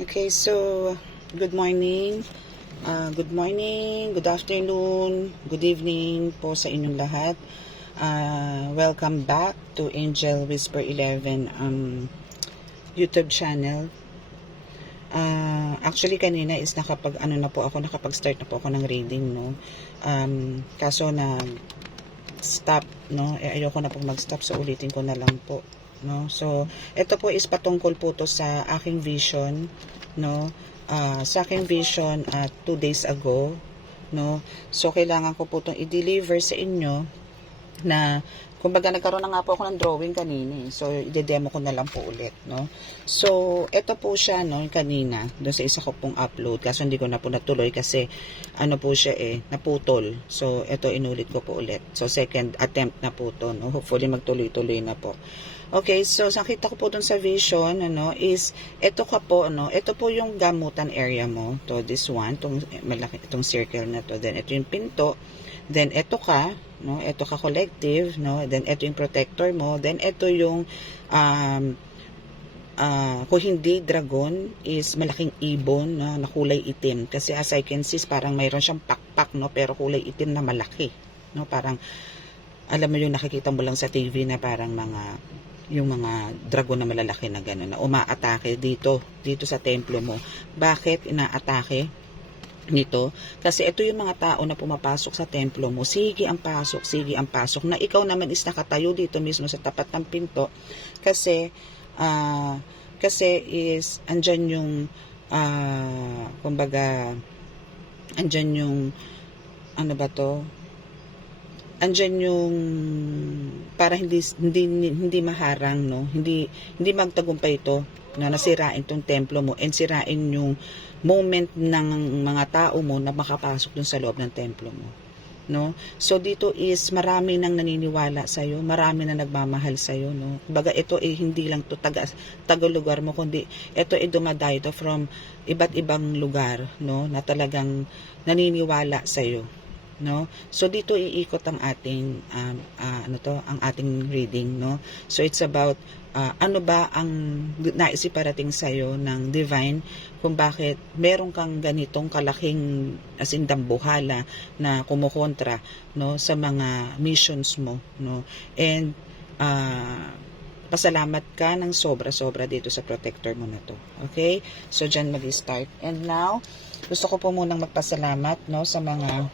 Okay, so good morning, good afternoon, good evening po sa inyong lahat. Welcome back to Angel Whisper 11 YouTube channel. Actually kanina is nakapag-start na po ako ng reading, no. Kaso na stop, no. Ayoko na pong mag-stop, so ulitin ko na lang po. No, so ito po is patungkol po to sa aking vision, no, sa aking vision 2 days ago, no. So kailangan ko po itong i-deliver sa inyo na kumbaga nagkaroon na nga po ako ng drawing kanina, so i-demo ko na lang po ulit, no. So ito po siya, no, kanina doon sa isa ko pong upload, kaso hindi ko na po natuloy kasi ano po siya naputol. So ito inulit ko po ulit, so second attempt na po to, no. Hopefully magtuloy-tuloy na po. Okay, so nakita ko po dun sa vision, is ito ka po, ito po yung gamutan area mo. To this one, malaki itong circle na to. Then ito yung pinto. Then ito ka, no? Ito ka collective, no? Then ito yung protector mo. Then ito yung kung hindi dragon is malaking ibon na kulay itim. Kasi as I can see, parang mayroon siyang pakpak, no? Pero kulay itim na malaki, no? Parang alam mo yung nakikita mo lang sa TV na parang yung mga dragon na malalaki na gano'n, na umaatake dito sa templo mo. Bakit inaatake nito? Kasi ito yung mga tao na pumapasok sa templo mo, sige ang pasok, na ikaw naman is nakatayo dito mismo sa tapat ng pinto, kasi is andyan yung kumbaga andyan yung ano ba to, andyan yung para hindi maharang, no, hindi magtagumpay ito na nasirain tong templo mo and sirain yung moment ng mga tao mo na makapasok dun sa loob ng templo mo, no. So dito is marami nang naniniwala sa iyo, marami na nagmamahal sa iyo, no. Kumbaga ito hindi lang to taga lugar mo, kundi ito dumadayo to from iba't ibang lugar, no, na talagang naniniwala sa iyo, no. So dito iikot ang ating ang ating reading, no. So it's about ano ba ang nais iparating sa iyo ng divine, kung bakit meron kang ganitong kalaking dambuhala na kumukontra, no, sa mga missions mo, no. And pasalamat ka ng sobra-sobra dito sa protector mo na to. Okay? So dyan mag-start. And now, gusto ko po munang magpasalamat, no, sa mga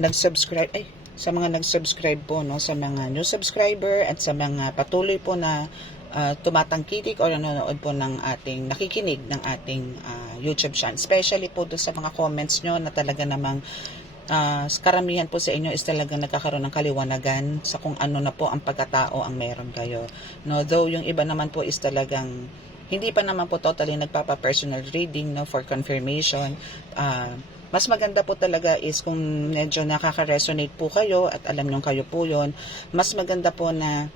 nag-subscribe po, no, sa mga new subscriber at sa mga patuloy po na tumatangkilik o nanonood po nakikinig ng ating YouTube channel, especially po doon sa mga comments nyo na talaga namang karamihan po sa inyo is talagang nagkakaroon ng kaliwanagan sa kung ano na po ang pagkatao ang meron kayo, no. Though yung iba naman po is talagang hindi pa naman po totally nagpapa-personal reading, no, for confirmation. Mas maganda po talaga is kung medyo nakaka-resonate po kayo at alam nyo kayo po yon, mas maganda po na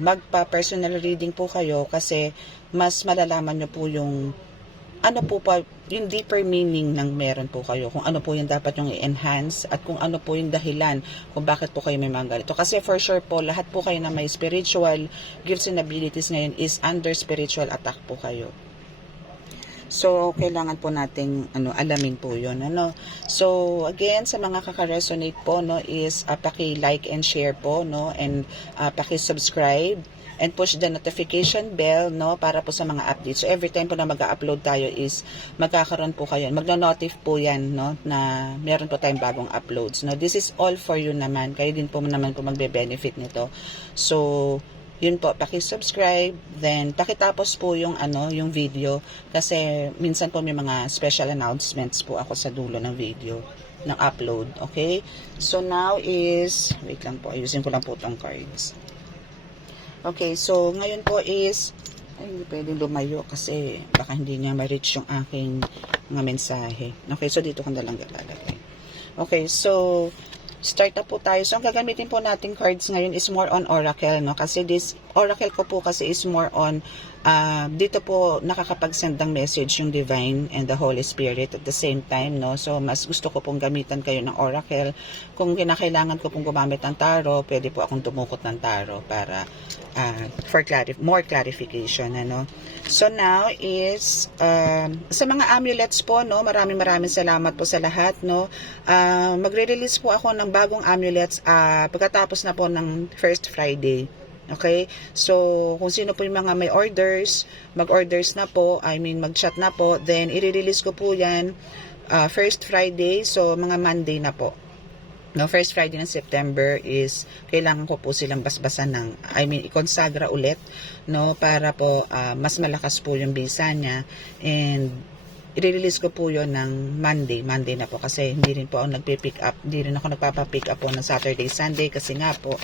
magpa-personal reading po kayo, kasi mas malalaman nyo po yung ano po pa, yung deeper meaning ng meron po kayo, kung ano po yung dapat yung i-enhance at kung ano po yung dahilan kung bakit po kayo may mga ganito. Kasi for sure po, lahat po kayo na may spiritual gifts and abilities ngayon is under spiritual attack po kayo. So, kailangan po nating alamin po yun, ano. So, again, sa mga kaka-resonate po, no, is paki-like and share po, no, and paki-subscribe and push the notification bell, no, para po sa mga updates. So every time po na mag-upload tayo is magkakaroon po kayo, magno-notif po yan, no, na meron po tayong bagong uploads, no. This is all for you naman, kayo din po naman po magbe-benefit nito. So yun po, paki-subscribe, then pakitapos po yung yung video, kasi minsan po may mga special announcements po ako sa dulo ng video ng upload. Okay, so now is, wait lang po, ayusin ko lang po tong cards. Okay, so ngayon po is, hindi pwedeng lumayo kasi baka hindi niya ma-reach yung aking mga mensahe. Okay, so dito ko na lang lalagay. Okay, so start na po tayo. So, ang gagamitin po natin cards ngayon is more on oracle, no? Kasi this oracle ko po kasi is more on, dito po nakakapag-send ng message yung Divine and the Holy Spirit at the same time, no? So, mas gusto ko pong gamitan kayo ng oracle. Kung kinakailangan ko pong gumamit ng tarot, pwede po akong dumukot ng tarot para for more clarification, ano? So now is sa mga amulets po, no, maraming salamat po sa lahat, no. Magre-release po ako ng bagong amulets pagkatapos na po ng first Friday. Okay? So, kung sino po yung mga may orders, mag-orders na po, mag-chat na po, then i-release ko po 'yan first Friday, so mga Monday na po. No, first Friday ng September is kailangan ko po silang basbasan ng, i-consagra ulit, no, para po mas malakas po yung bisa niya, and i-release ko po yon ng Monday na po, kasi hindi rin po ako nagpipick up, hindi rin ako nagpapapick up po ng Saturday, Sunday, kasi nga po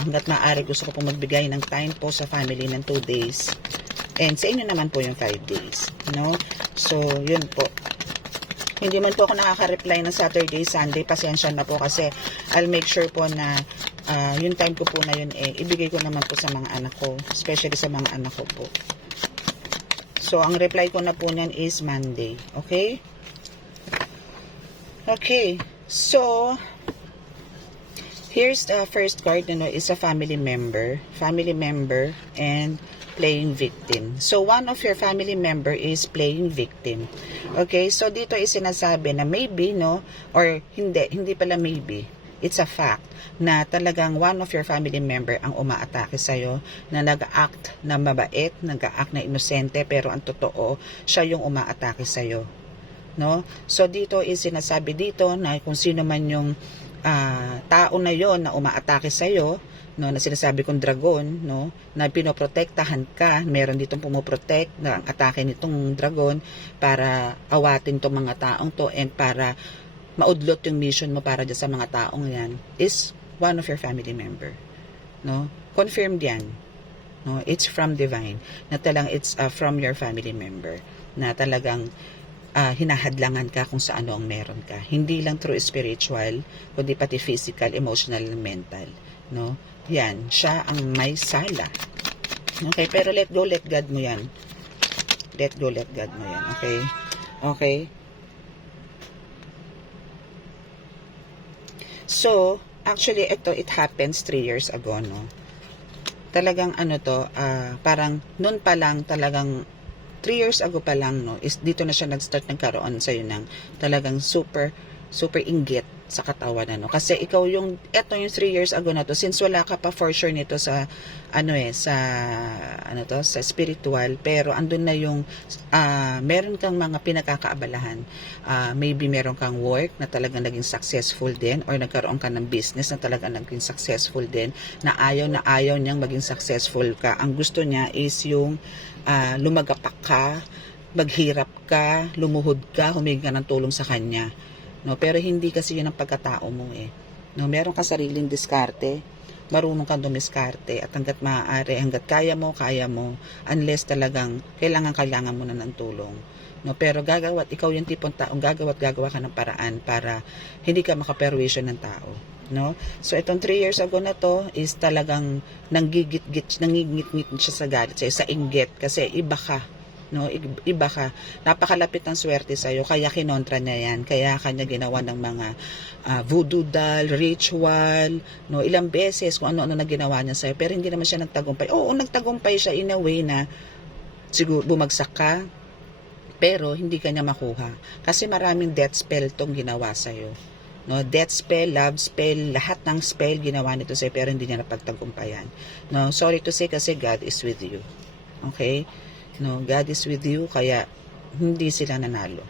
hanggat maaari gusto ko po magbigay ng time po sa family ng 2 days, and sa inyo naman po yung 5 days, no. So yun po. Hindi man po ako nakaka-reply ng Saturday, Sunday, pasensya na po, kasi I'll make sure po na yung time ko po na yun ibigay ko naman po sa mga anak ko, especially sa mga anak ko po. So, ang reply ko na po niyan is Monday. Okay? Okay. So, here's the first card, is a family member. Family member and playing victim. So, one of your family member is playing victim. Okay? So, dito is sinasabi na maybe, no? Or hindi pala maybe. It's a fact na talagang one of your family member ang umaatake sa'yo, na nag-act na mabait, nag-act na inosente, pero ang totoo, siya yung umaatake sa'yo. No? So, dito is sinasabi dito na kung sino man yung tao na yon na umaatake sa'yo, no, na sinasabi kong dragon, no, na pinoprotektahan ka, meron ditong pumoprotect na atake nitong dragon para awatin tong mga taong to, and para maudlot yung mission mo para dyan sa mga taong yan, is one of your family member, no. Confirmed yan, no, it's from Divine, na talagang it's from your family member, na talagang hinahadlangan ka kung sa ano ang meron ka, hindi lang through spiritual, kundi pati physical, emotional, and mental, no. Yan, siya ang may sala. Okay, pero let go, let God mo yan. Let go, let God mo yan. Okay? Okay? So, actually, it happens 3 years ago, no? Talagang parang noon pa lang, talagang 3 years ago pa lang, no, is dito na siya nag-start nagkaroon sa'yo ng talagang super inggit sa katawan, no? Kasi ikaw yung 3 years ago na to, since wala ka pa for sure nito sa sa spiritual, pero andun na yung meron kang mga pinagkakaabalahan, maybe meron kang work na talagang naging successful din, or nagkaroon ka ng business na talagang naging successful din, na ayaw niyang maging successful ka. Ang gusto niya is yung lumagapak ka, maghirap ka, lumuhod ka, humingi ka ng tulong sa kanya, no. Pero hindi kasi yun ang pagkatao mo, no. Meron kang sariling diskarte, marunong kang dumiskarte, at hanggat maaari, hanggat kaya mo, unless talagang kailangan mo na ng tulong, no. Pero ikaw yung tipong taong gagawa ka ng paraan para hindi ka makaperwisyon ng tao, no. So itong 3 years ago na to is talagang nanggigit-git siya sa galit sa'yo, sa inggit, kasi iba ka, no, iba ka, napakalapit ng swerte sa'yo, kaya kinontra niya yan, kaya kanya ginawa ng mga voodoo doll, ritual, no, ilang beses kung ano-ano na ginawa niya sa'yo, pero hindi naman siya nagtagumpay. Oo, nagtagumpay siya in a way na siguro bumagsak ka, pero hindi ka niya makuha, kasi maraming death spell tong ginawa sa'yo, no, death spell, love spell, lahat ng spell ginawa nito sa'yo, pero hindi niya napagtagumpayan, no. Sorry to say, kasi God is with you. Okay? No, God is with you, kaya hindi siya nanalo,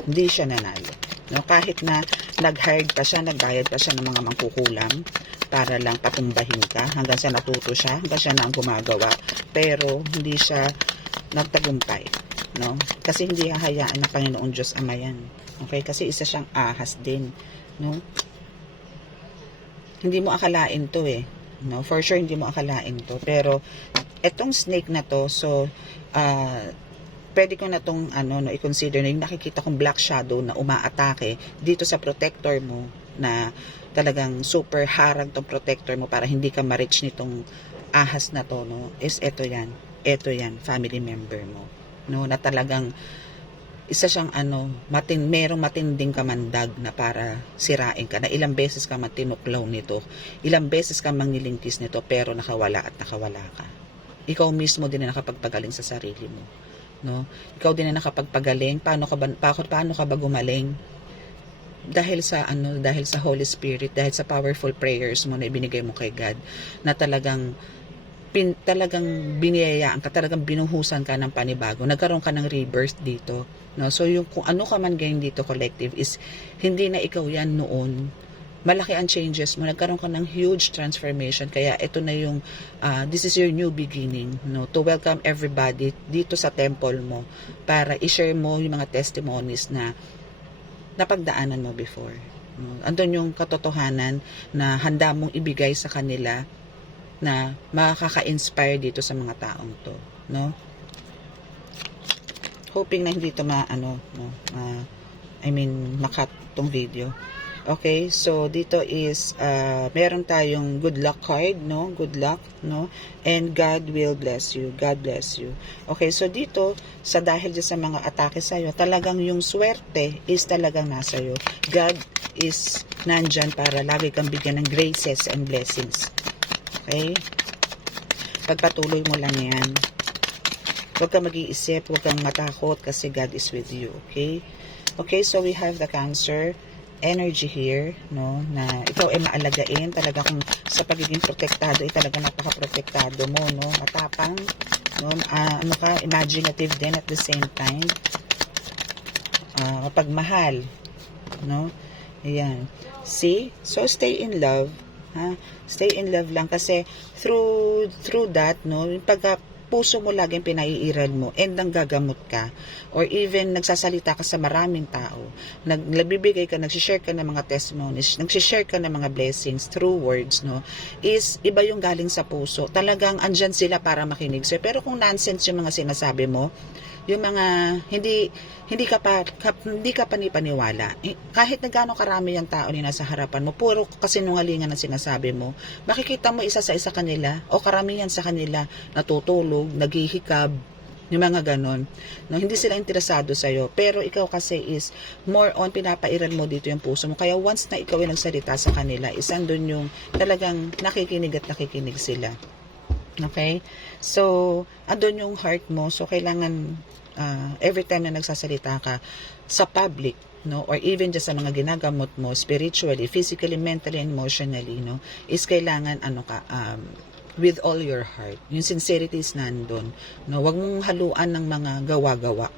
no. Kahit na nag-hired pa siya, nagbayad pa siya ng mga mangkukulam para lang patumbahin ka, hanggang sa natuto siya, hanggang siya na ang gumagawa, pero hindi siya nagtagumpay, no, kasi hindi hahayaan ng Panginoon Diyos Ama yan. Okay, kasi isa siyang ahas din, no. Hindi mo akalain to, no, for sure hindi mo akalain to, pero etong snake na to, so pwede ko na itong i-consider na yung nakikita kong black shadow na umaatake dito sa protector mo, na talagang super harang tong protector mo para hindi ka ma-reach nitong ahas na to, no, is ito yan, family member mo, no, na talagang isa siyang merong matinding kamandag na para sirain ka, na ilang beses ka matinuklaw nito, ilang beses ka manglilingkis nito, pero nakawala at nakawala ka. Ikaw mismo din na nakapagpagaling sa sarili mo, no? Ikaw din na nakapagpagaling. Paano ka ba gumaling? Dahil sa Holy Spirit, dahil sa powerful prayers mo na ibinigay mo kay God, na talagang biniyayaan ka, talagang binuhusan ka ng panibago, nagkaroon ka ng rebirth dito, no? So yung kung ano ka man ngayon dito, collective, is hindi na ikaw yan noon. Malaki ang changes mo, nagkaroon ka ng huge transformation, kaya ito na yung this is your new beginning, no, to welcome everybody dito sa temple mo para i-share mo yung mga testimonies na napagdaanan mo before, no? Andun yung katotohanan na handa mong ibigay sa kanila, na makaka-inspire dito sa mga taong to, no? Hoping na hindi to makat tong video. Okay, so dito is meron tayong good luck card, no? Good luck, no? And God will bless you. God bless you. Okay, so dito dahil sa mga atake sa iyo, talagang yung swerte is talagang nasa iyo. God is nandyan para lagi kang bigyan ng graces and blessings. Okay? Pagpatuloy mo lang yan. Huwag kang mag-iisip, huwag kang matakot kasi God is with you. Okay? Okay, so we have the Cancer energy here, no, na ikaw ay maalagain talaga, kung sa pagiging protektado ay talaga napaka-protektado mo, no, matapang, no, imaginative din at the same time, mapagmahal, no, ayan, see, so stay in love, stay in love lang, kasi through that, no, yung puso mo laging pinaiiral mo and nanggagamot ka, or even nagsasalita ka sa maraming tao, nagbibigay ka, nagsishare ka ng mga testimonies, nagsishare ka ng mga blessings through words, no, is iba yung galing sa puso, talagang andyan sila para makinig sa'yo. Pero kung nonsense yung mga sinasabi mo, yung mga hindi ka panipaniwala, kahit na gaano karami yung tao na nasa harapan mo, puro kasinungalingan ang sinasabi mo, makikita mo isa sa isa kanila, o karamihan sa kanila natutulog, naghihikab, yung mga ganon, no, hindi sila interesado sa'yo, pero ikaw kasi is more on pinapairal mo dito yung puso mo, kaya once na ikaw ay nagsalita sa kanila, andun yung talagang nakikinig at nakikinig sila. Okay? So, andun yung heart mo. So, kailangan every time na nagsasalita ka sa public, no, or even just sa mga ginagamot mo, spiritually, physically, mentally, and emotionally, no, is kailangan with all your heart. Yung sincerity is nandun. No, wag mong haluan ng mga gawa-gawa.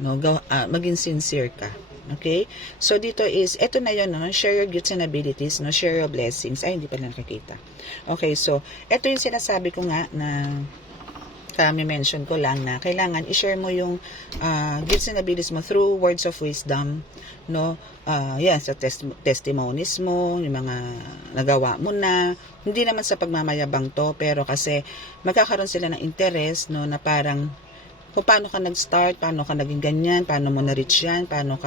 No, maging sincere ka. Okay? So, dito is, eto na yun, no? Share your gifts and abilities, no? Share your blessings. Ay, hindi pa lang nakikita. Okay, so, eto yung sinasabi ko nga na mention ko lang na kailangan i-share mo yung gifts and abilities mo through words of wisdom, no? Yan, sa testimonies mo, yung mga nagawa mo na, hindi naman sa pagmamayabang to, pero kasi magkakaroon sila ng interest, no, na parang kung paano ka nag-start, paano ka naging ganyan, paano mo na-reach yan, paano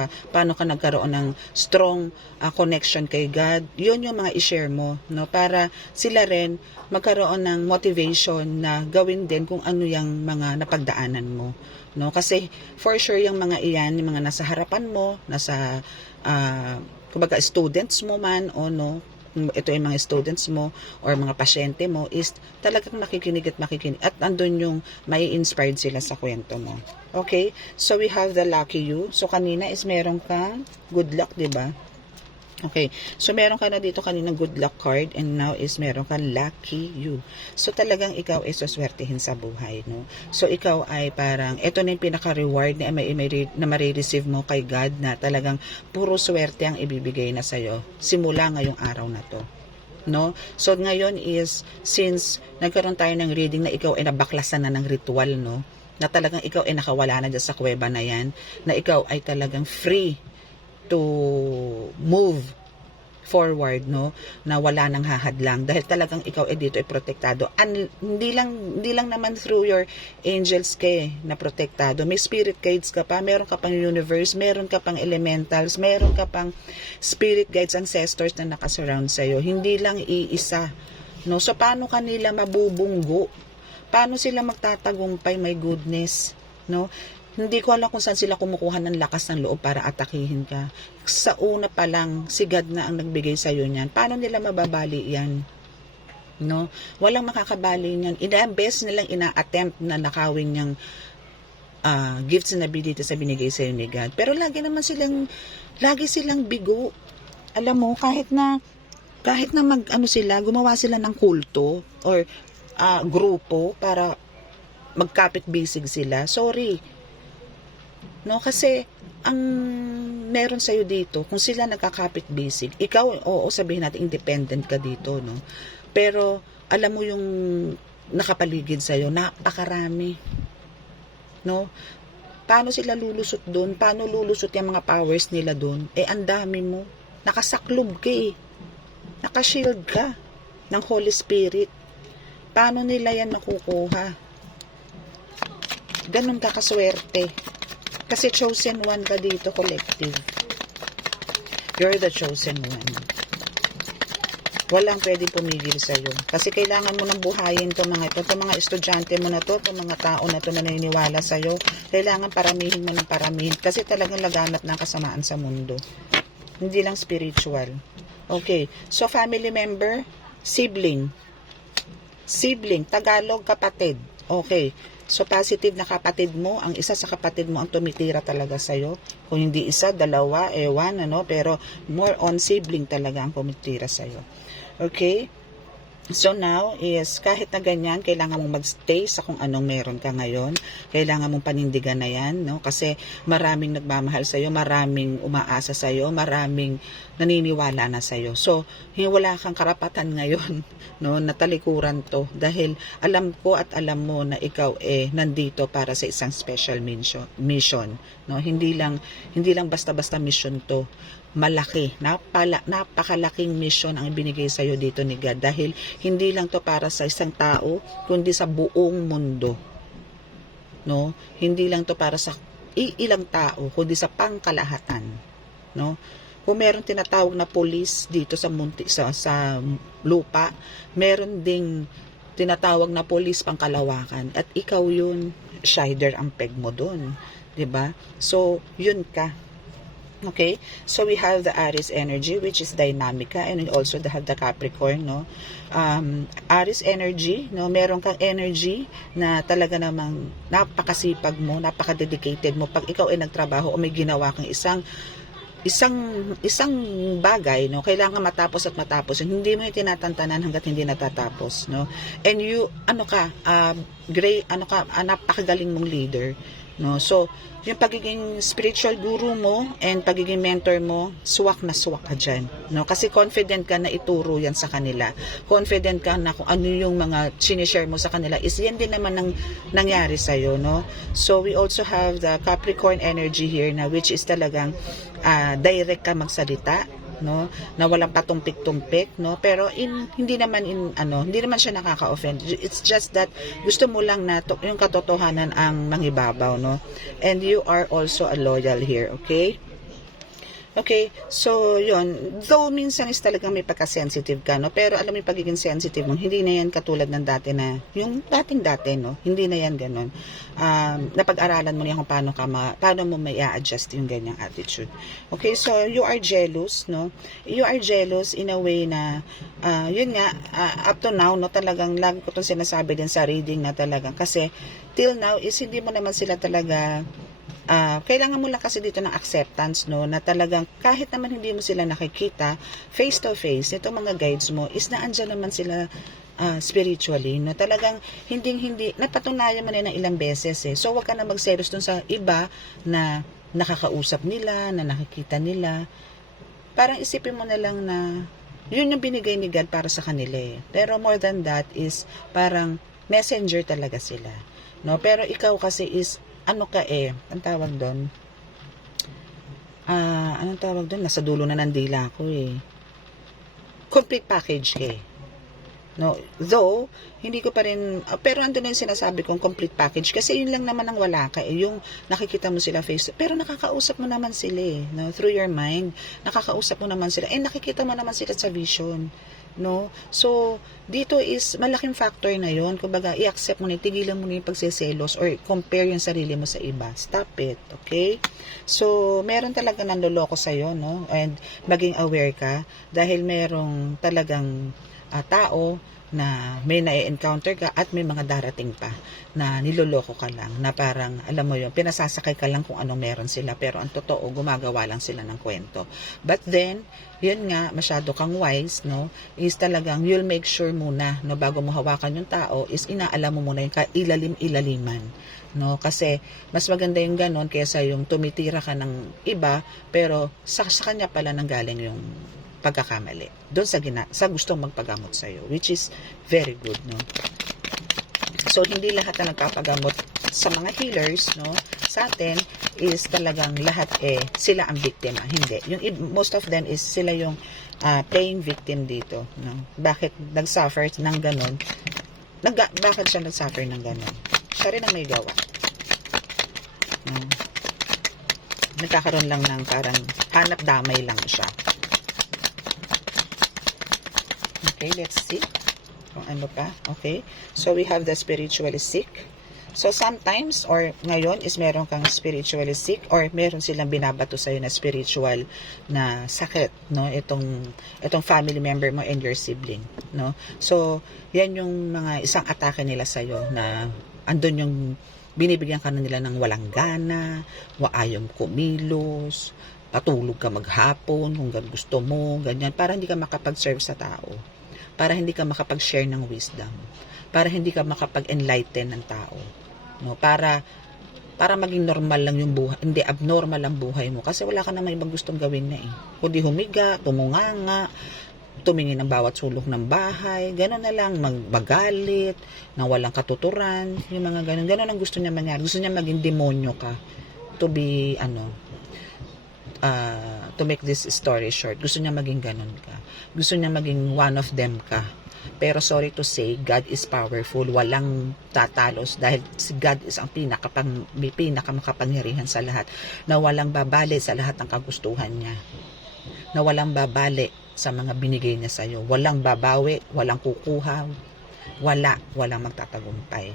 ka nagkaroon ng strong connection kay God. Yun yung mga i-share mo, no, para sila rin magkaroon ng motivation na gawin din kung ano yung mga napagdaanan mo, no, kasi for sure yung mga iyan, yung mga nasa harapan mo, nasa kumbaga students mo man, o no, ito yung mga students mo or mga pasyente mo, is talagang makikinig at andun yung may inspired sila sa kwento mo. Okay? So we have the lucky you. So kanina is meron kang good luck, diba? Okay. So meron ka na dito kanina good luck card, and now is meron kang lucky you. So talagang ikaw ay suswertehin sa buhay, no? So ikaw ay parang, ito na yung pinaka-reward na marireceive mo kay God, na talagang puro swerte ang ibibigay na sa'yo simula ngayong araw na to, no? So ngayon is, since nagkaroon tayo ng reading na ikaw ay nabaklasan na ng ritual, no, na talagang ikaw ay nakawala na dyan sa kuweba na yan, na ikaw ay talagang free to move forward, no, na wala nang hahadlang dahil talagang ikaw dito ay protektado. And hindi lang naman through your angels na protektado. May spirit guides ka pa, meron ka pang universe, meron ka pang elementals, meron ka pang spirit guides, ancestors na nakasurround sa iyo. Hindi lang iisa, no. So paano kanila mabubunggo? Paano sila magtatagumpay? My goodness, no? Hindi ko alam kung saan sila kumukuha ng lakas ng loob para atakihin ka. Sa una pa lang, si God na ang nagbigay sa iyo niyan. Paano nila mababali yan? No? Walang makakabali niyan. Best nilang ina-attempt na nakawin niyang gifts na dito sa binigay sa iyo ni God. Pero lagi silang bigo. Alam mo, kahit na gumawa sila ng kulto or grupo para magkapit bisig sila. Sorry. No, kasi ang meron sa iyo dito, kung sila nagkakapit bisig, ikaw, oo, sabihin natin independent ka dito, no? Pero alam mo yung nakapaligid sa iyo, napakarami. No? Paano sila lulusot doon? Paano lulusot yung mga powers nila doon? Ang dami mo. Nakasaklob ka Nakashield ka ng Holy Spirit. Paano nila yan nakukuha? Ganun ka kaswerte. Kasi chosen one ka dito, collective. You're the chosen one. Walang pwedeng pumigil sa'yo. Kasi kailangan mo nang buhayin itong mga estudyante mo na to, itong mga tao na to na naniniwala sa'yo. Kailangan paramihin mo ng paramihin. Kasi talagang laganap ng kasamaan sa mundo. Hindi lang spiritual. Okay. So, family member, sibling. Sibling, Tagalog, kapatid. Okay. So, positive na kapatid mo, ang isa sa kapatid mo ang tumitira talaga sa'yo. Kung hindi isa, dalawa, ewan, pero more on sibling talaga ang tumitira sa'yo. Okay? So now is, kahit na ganyan, kailangan mong magstay sa kung anong meron ka ngayon. Kailangan mong panindigan na yan, no? Kasi maraming nagmamahal sa'yo, maraming umaasa sa'yo, maraming naniniwala na sa'yo. So, wala kang karapatan ngayon, no, na talikuran to. Dahil alam ko at alam mo na ikaw nandito para sa isang special mission, no? Hindi lang basta-basta mission to. Malaki, napakalaking mission ang binigay sa iyo dito ni God, dahil hindi lang to para sa isang tao kundi sa buong mundo, no? Hindi lang to para sa ilang tao kundi sa pangkalahatan, no? Kung meron tinatawag na police dito sa lupa, meron ding tinatawag na police pangkalawakan, at ikaw yun, Shider ang peg mo doon, 'di ba? So yun ka. Okay, so we have the Aries energy, which is dynamica, and we also have the Capricorn, no? Aries energy, no? Meron kang energy na talaga namang napakasipag mo, napaka-dedicated mo. Pag ikaw ay nagtrabaho o may ginawa kang isang bagay, no, kailangan matapos at matapos. Hindi mo yung tinatantanan hangga't hindi natatapos, no? And you, napakagaling mong leader, no? So, yung pagiging spiritual guru mo and pagiging mentor mo, swak na swak ka dyan, no? Kasi confident ka na ituro yan sa kanila. Confident ka na kung ano yung mga sinishare mo sa kanila is yan din naman ang nangyari sa'yo, no? So, we also have the Capricorn energy here, na which is talagang direct ka magsalita, no, na walang patumpik-tumpik, no, pero hindi naman siya nakaka-offend. It's just that gusto mo lang na yung katotohanan ang mangibabaw, no, and you are also a loyal here. Okay, so yun, though minsan is talagang may pagka-sensitive ka, no, pero alam mo yung pagiging sensitive mo, hindi na yan katulad ng dati na, yung dating-dati, no, hindi na yan ganun. Napag-aralan mo na kung paano mo may a-adjust yung ganyang attitude. Okay, so you are jealous, no, you are jealous in a way na, yun nga, up to now, no, talagang lagi ko itong sinasabi din sa reading na talagang, kasi till now is hindi mo naman sila talaga, kailangan mo lang kasi dito ng acceptance, no, na talagang kahit naman hindi mo sila nakikita face to face, itong mga guides mo is naandyan naman sila spiritually, no, talagang hindi napatunayan mo na ng ilang beses, so wag ka na magselos dun sa iba na nakakausap nila, na nakikita nila. Parang isipin mo na lang na yun yung binigay ni God para sa kanila, pero more than that is parang messenger talaga sila, no, pero ikaw kasi is anong tawag doon? Anong tawag doon? Nasa dulo na ng dila ko complete package ka eh. No, though, hindi ko pa rin, pero andun na yung sinasabi kong complete package kasi yun lang naman ang wala ka eh, yung nakikita mo sila face, pero nakakausap mo naman sila eh, no, through your mind, nakakausap mo naman sila, nakikita mo naman sila sa vision, no, so, dito is, malaking factor na yun, kumbaga, i-accept mo na, tigilan mo na yung pagseselos or compare yung sarili mo sa iba, stop it, okay, so, meron talaga nanloloko sa'yo, no, and maging aware ka, dahil merong talagang tao na may na-encounter ka at may mga darating pa na niloloko ka lang, na parang, alam mo yun, pinasasakay ka lang kung anong meron sila, pero ang totoo, gumagawa lang sila ng kwento. But then, yun nga, masyado kang wise, no, is talagang, you'll make sure muna, no, bago mo hawakan yung tao, is inaalam mo muna yung kailalim-ilaliman. No, kasi mas maganda yung ganon kaysa yung tumitira ka ng iba, pero sa kanya pala nanggaling yung pagkakamali doon sa gustong magpagamot sa iyo, which is very good, no. So hindi lahat na nagpapagamot sa mga healers, no, sa atin is talagang lahat sila ang biktima, hindi. Yung most of them is sila yung playing victim dito, no. Bakit nag-suffer ng ganon? Bakit siya nag-suffer ng ganon? Siya rin ang may gawa, no. Nagkakaroon lang ng parang hanap damay lang siya. Okay, let's see kung ano pa. Okay, so we have the spiritually sick. So sometimes or ngayon is meron kang spiritually sick or meron silang binabato sa'yo na spiritual na sakit, no, itong family member mo and your sibling, no. So yan yung mga isang atake nila sa'yo, na andun yung binibigyan ka na nila ng walang gana, ayaw kumilos, patulog ka maghapon kung gusto mo, ganyan, para hindi ka makapag-serve sa tao, para hindi ka makapag-share ng wisdom, para hindi ka makapag-enlighten ng tao, no, para maging normal lang yung buhay, hindi abnormal ang buhay mo, kasi wala ka naman ibang gustong gawin na kundi humiga, tumunganga, tumingin ng bawat sulok ng bahay, gano'n na lang, magalit, na walang katuturan, yung mga gano'n ang gusto niya mangyari. Gusto niya maging demonyo ka, to be, to make this story short, gusto niya maging ganun ka. Gusto niya maging one of them ka. Pero sorry to say, God is powerful. Walang tatalos dahil si God is ang pinakamakapangyarihan sa lahat, na walang babali sa lahat ng kagustuhan niya, na walang babali sa mga binigay niya sa iyo. Walang babawi, walang kukuha, walang magtatagumpay.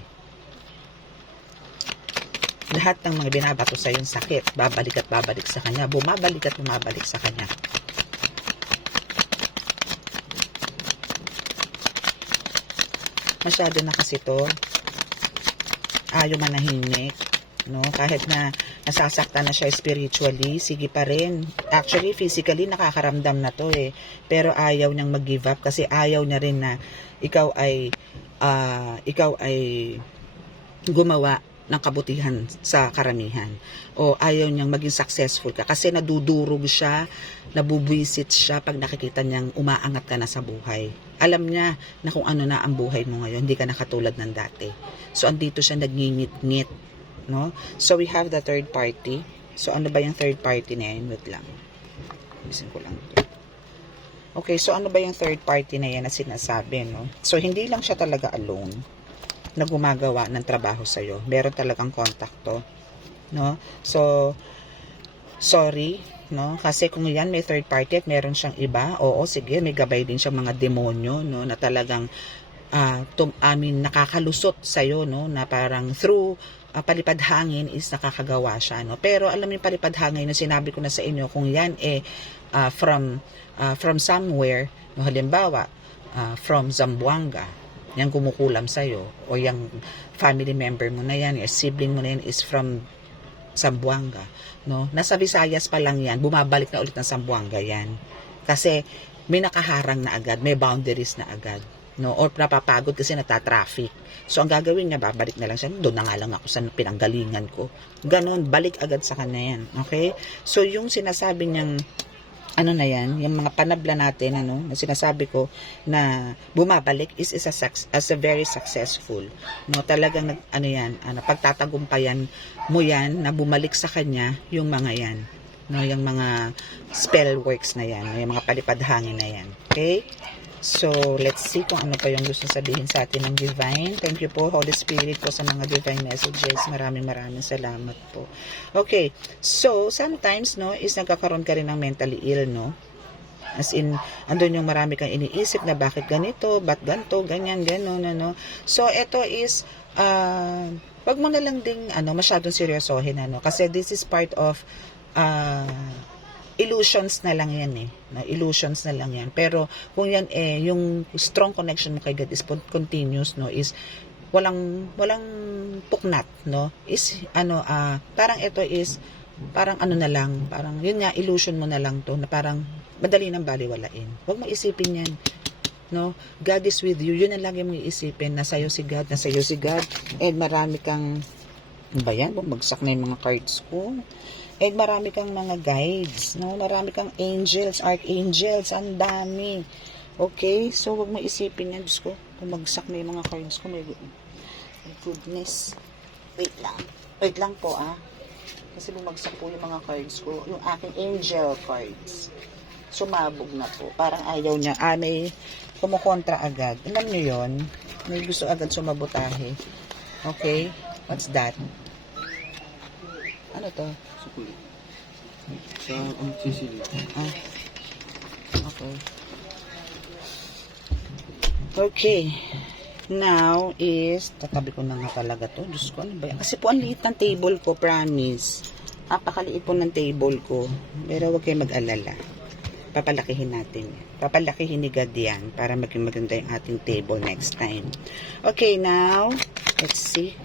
Lahat ng mga binabato sa yung sakit, babalik at babalik sa kanya, bumabalik at bumabalik sa kanya. Masyado na kasi to, ayaw manahimik, no, kahit na nasasaktan na siya spiritually, sige pa rin. Actually, physically, nakakaramdam na to pero ayaw niyang mag-give up, kasi ayaw niya rin na ikaw ay gumawa ng kabutihan sa karamihan, o ayaw niyang maging successful ka kasi nadudurog siya, nabubwisit siya pag nakikita niyang umaangat ka na sa buhay. Alam niya na kung ano na ang buhay mo ngayon, hindi ka na katulad ng dati. So andito siya nagngingit-ngit, no? So we have the third party. So ano ba yung third party na yan? Wait lang, bisin ko lang ito. Okay, so ano ba yung third party na yan na sinasabi, no? So hindi lang siya talaga alone na gumagawa ng trabaho sa iyo. Meron talagang kontakto, no? So sorry, no? Kasi kung yan may third party at meron siyang iba, oo, sige, may gabay din siyang mga demonyo, no, na talagang nakakalusot sa iyo, no, na parang through palipad hangin is nakakagawa siya, no. Pero alam niyo, palipad hangin na sinabi ko na sa inyo, kung yan from somewhere, no, halimbawa from Zamboanga, yung kumukulam sa'yo, o yung family member mo na yan, yung sibling mo na yan is from Zamboanga, no? Nasa Visayas pa lang yan, bumabalik na ulit ng Zamboanga yan. Kasi may nakaharang na agad, may boundaries na agad, no? Or napapagod kasi natatraffic. So ang gagawin niya, babalik na lang siya, doon na nga lang ako sa pinanggalingan ko. Ganon, balik agad sa kanya yan, okay? So yung sinasabi niyang ano na yan, yung mga panabla natin, ano, na sinasabi ko na bumabalik is a very successful, no, talagang pagtatagumpayan mo yan na bumalik sa kanya yung mga yan, no, yung mga spell works na yan, yung mga palipad hangin na yan. Okay? So, let's see kung ano pa yung gusto sabihin sa atin ng Divine. Thank you po, Holy Spirit, po sa mga Divine messages. Maraming salamat po. Okay, so, sometimes, no, is nagkakaroon ka rin ng mentally ill, no? As in, andun yung marami kang iniisip na bakit ganito, ba't ganito, ganyan, ganon, ano. So, ito is, wag mo na lang ding, masyadong seryosohin, kasi this is part of, illusions na lang yan no? Illusions na lang yan. Pero kung yan yung strong connection mo kay God is continuous, no, is walang puknat, no, is parang ito is parang na lang, parang yun nga, illusion mo na lang to, na parang madali nang baliwalain. Huwag mo isipin yan, no. God is with you. Yun ang lagi mong iisipin, nasa iyo si God, and marami kang, ba yan, bumagsak na yung mga cards ko. And marami kang mga guides, no? Marami kang angels, archangels, ang dami. Okay? So, wag mo isipin yan. Diyos ko, bumagsak na yung mga cards ko. My goodness. Wait lang po, Kasi bumagsak po yung mga cards ko. Yung aking angel cards. Sumabog na po. Parang ayaw niya. May kumukontra agad. Alam niyo yun? May gusto agad sumabotahe. Okay? What's that? Ano to? Sukulit. Sa ang sisilip. Okay. Okay. Now is, tatabi ko na nga talaga to. Diyos ko, ano ba yan? Kasi po ang liit ng table ko, promise. Napakaliit po ng table ko. Pero huwag kayong mag-alala. Papalakihin natin. Papalakihin ni God yan para maging maganda yung ating table next time. Okay, now, let's see.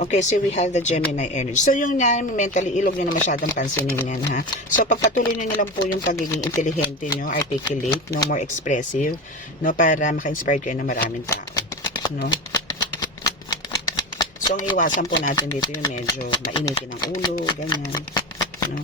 Okay, so we have the Gemini energy. So, yung mentally ilog nyo na masyadong pansinin yan, ha? So, pagpatuloy nyo lang po yung pagiging intelligente nyo, articulate, no, more expressive, no, para maka-inspire kayo ng maraming tao, no? So, ang iwasan po natin dito yung medyo mainitin ang ulo, ganyan, no?